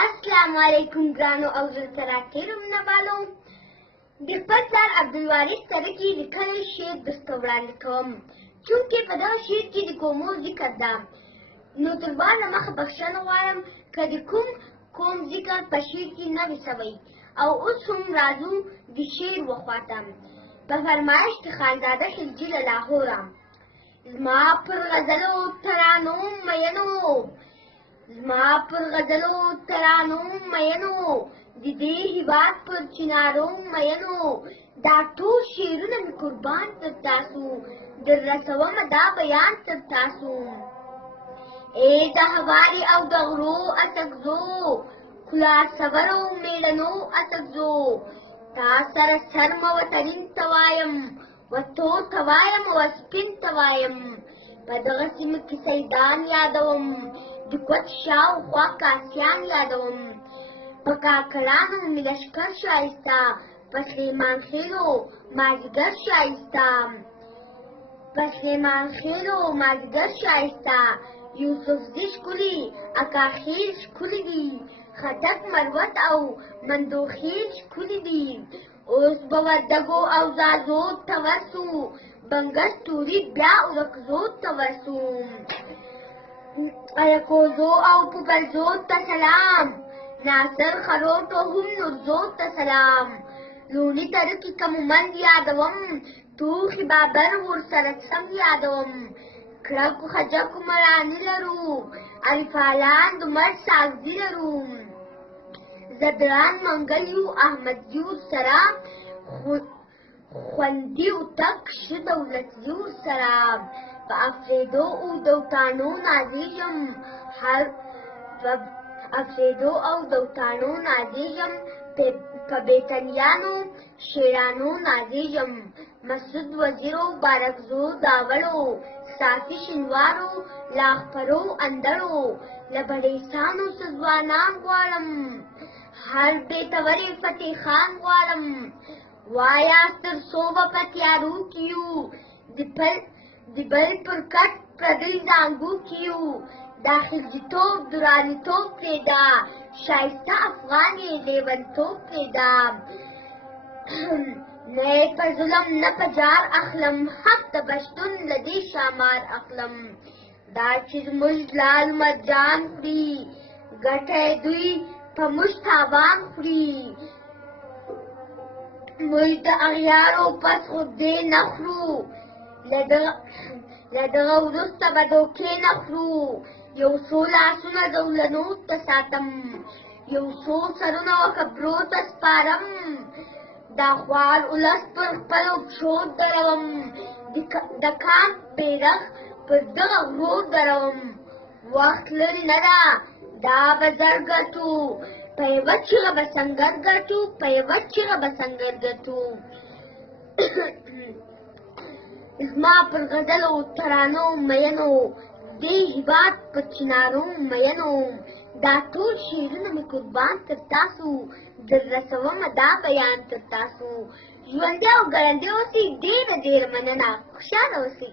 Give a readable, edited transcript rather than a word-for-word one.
السلام علیکم ګرانو او زړه تیرو مینهوالو د خپل پلار عبدالوارث سره کې لیکلی شعر درته وړاندې کوم چونکې په دغه شعر کې د کومو ذکر ده نو تر بار نه مخه بخښنه غواړم که د کوم ذکر په شعر کې نه وي سوی او اوس هم راځو د شعر وخواته په فرمایش د خانزاده خلجي له لاهوره زما پر غزلو ترانو مینو زما پر غزلو ترانو مینو د دې هېواد پر چنارو مینو دا ټول شعرونه مې قربان تر تاسو در رسومه دا بیان تر تاسو ای د هواري او د غرو اڅکزو خلاصورو میړنو اڅکزو تا سره سرمه وطنین ته وایم وتو ته وایم وسپین ته وایم په دغه سیمه کې سیدان یادوم د کوټ شاوخوا کاسیان یادوم په کاکړانو مې لښکر ښایسته په سلیمان خېلو مازدیګر ښایسته په سلیمان خېلو مازدیګر ښایسته یوسفزي ښکلي اکاخیل ښکلي دي خټک مروت او مندوخیل ښکلي دي اوس به وردګو او زازو ته ورسو بنګس توري بیا ورکزو ته ورسو ایکوزو او پوپلزو ته سلام ناصر خروټو هم نورزو ته سلام لوني ترکي کمومند یادوم توخي بابر ورسره سم یادوم کړکو خجکو مړاني لرو الفالان د مرد ساګزي لرو زدران منګلیو احمدیو سره خوندي تک ښه دولتیو سره په افریدو او دوتانو نازېږم افریدو او دوتانو نازېږم په بیتنیانو شیرانو نازېږم مسعود وزیرو بارکزو داوړو صافي شینوارو لاخپرو اندړو له بړیسانو څه ځوانان غواړم هر بېتورې فتح خان غواړم وایاست تر څو به په تیارو کې یو د بل پر کټ پردی زانګو کې یو دا خلجیتوب درالیتوب پرېږده ښایسته افغان یې لیونتوب پرېږده نه یې په ظلم نه په جار اخلم حق د پښتون له دې شامار اخلم دا چې زموږ لال مرجان خوري ګټه یې دوی په موږ تاوان خوري موږ د اغیارو پس خدای نه خورو له دغه وروسته به دوکې نه خورو یو څو لاسونه زولنو ته ساتم یو څو سرونه خبرو ته سپارم دا خوار ولس پر خپلو پښو دروم د کان بیرغ پر دغه غرو دروم وخت لرې نه ده دا به زر ګټو په یوه چیغه به سنګر ګټو په یوه چیغه به سنګر ګټو زما پر غزلو ترانو مینو دې هېواد پر چنارو مینو دا ټول شعرونه مې قربان تر تاسو در رسومه دا بیان تر تاسو ژوندی او ګړندی اوسئ ډېره ډېره مننه خوشحاله اوسئ